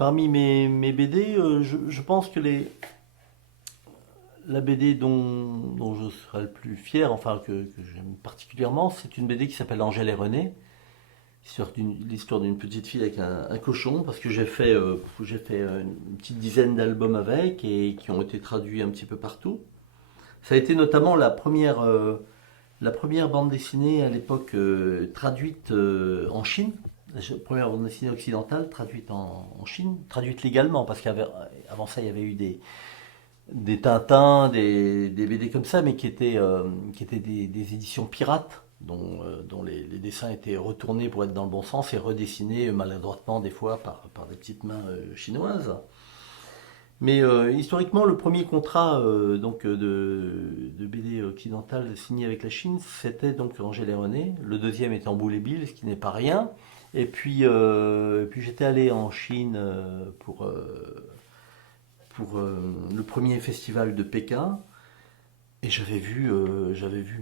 Parmi mes BD, je pense que la BD dont je serai le plus fier, enfin que j'aime particulièrement, c'est une BD qui s'appelle Angèle et René, l'histoire d'une petite fille avec un cochon, parce que j'ai fait une petite dizaine d'albums avec et qui ont été traduits un petit peu partout. Ça a été notamment la première bande dessinée à l'époque traduite en Chine, la première bande dessinée occidentale traduite en Chine, traduite légalement, parce qu'avant ça il y avait eu des Tintins, des BD comme ça, mais qui étaient des éditions pirates, dont les dessins étaient retournés pour être dans le bon sens et redessinés maladroitement des fois par des petites mains chinoises. Mais historiquement, le premier contrat de BD occidental signé avec la Chine, c'était donc Angèle et René. Le deuxième étant Boule et Bill, ce qui n'est pas rien. Et puis j'étais allé en Chine pour le premier festival de Pékin. Et j'avais vu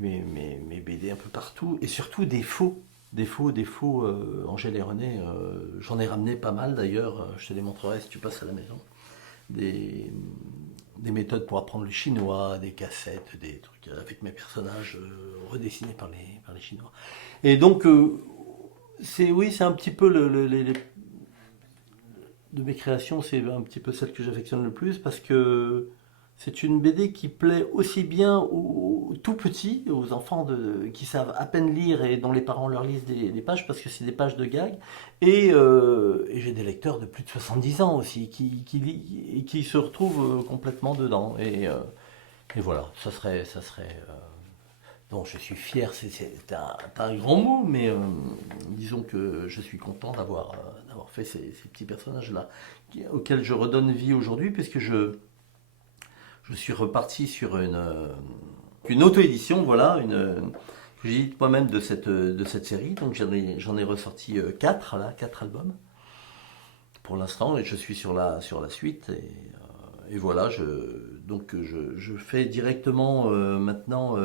mes BD un peu partout. Et surtout des faux Angèle et René. J'en ai ramené pas mal d'ailleurs. Je te les montrerai si tu passes à la maison. Des, des méthodes pour apprendre le chinois, des cassettes, des trucs avec mes personnages redessinés par les Chinois. Et donc, oui, c'est un petit peu de mes créations, c'est un petit peu celle que j'affectionne le plus parce que c'est une BD qui plaît aussi bien aux tout petits, aux enfants qui savent à peine lire et dont les parents leur lisent des pages parce que c'est des pages de gag. Et j'ai des lecteurs de plus de 70 ans aussi et qui se retrouvent complètement dedans. Et voilà, ça serait donc je suis fier, c'est un grand mot, mais disons que je suis content d'avoir fait ces petits personnages-là, auxquels je redonne vie aujourd'hui, puisque je suis reparti sur une auto-édition, voilà, que j'ai dit moi-même de cette série. Donc j'en ai ressorti 4, là, 4 albums pour l'instant, et je suis sur la suite. Et voilà, je fais directement maintenant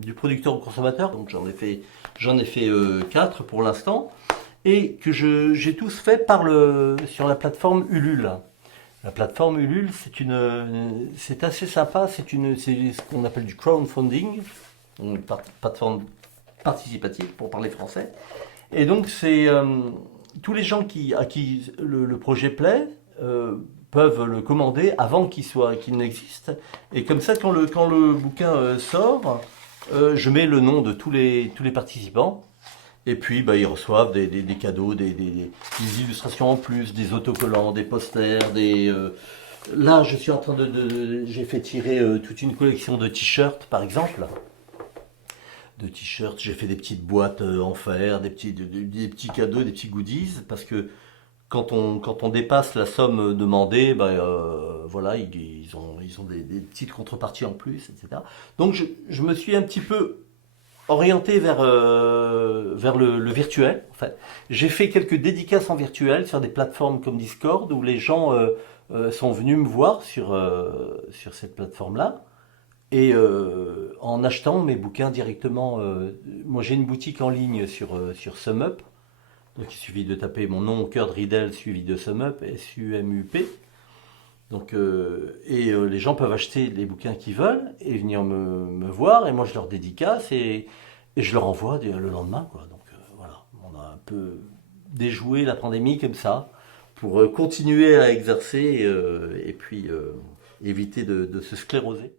du producteur au consommateur. Donc j'en ai fait 4 pour l'instant. Et que j'ai tous fait sur la plateforme Ulule. La plateforme Ulule, c'est assez sympa. C'est ce qu'on appelle du crowdfunding, une plateforme participative pour parler français. Et donc c'est tous les gens à qui le projet plaît peuvent le commander avant qu'il n'existe. Et comme ça, quand le bouquin sort, je mets le nom de tous les participants. Et puis, bah, ils reçoivent des cadeaux, des illustrations en plus, des autocollants, des posters, Là, je suis en train j'ai fait tirer toute une collection de t-shirts, par exemple. De t-shirts, j'ai fait des petites boîtes en fer, des petits cadeaux, des petits goodies, parce que quand on dépasse la somme demandée, bah, voilà, ils ont des petites contreparties en plus, etc. Donc, je me suis un petit peu orienté vers le virtuel. En fait. J'ai fait quelques dédicaces en virtuel sur des plateformes comme Discord où les gens sont venus me voir sur cette plateforme-là. Et en achetant mes bouquins directement, moi j'ai une boutique en ligne sur SumUp. Donc il suffit de taper mon nom, Cœur de Ridel, suivi de SumUp, SUMUP. Donc, les gens peuvent acheter les bouquins qu'ils veulent et venir me voir, et moi je leur dédicace et je leur envoie le lendemain, quoi. Donc voilà, on a un peu déjoué la pandémie comme ça pour continuer à exercer et puis éviter de se scléroser.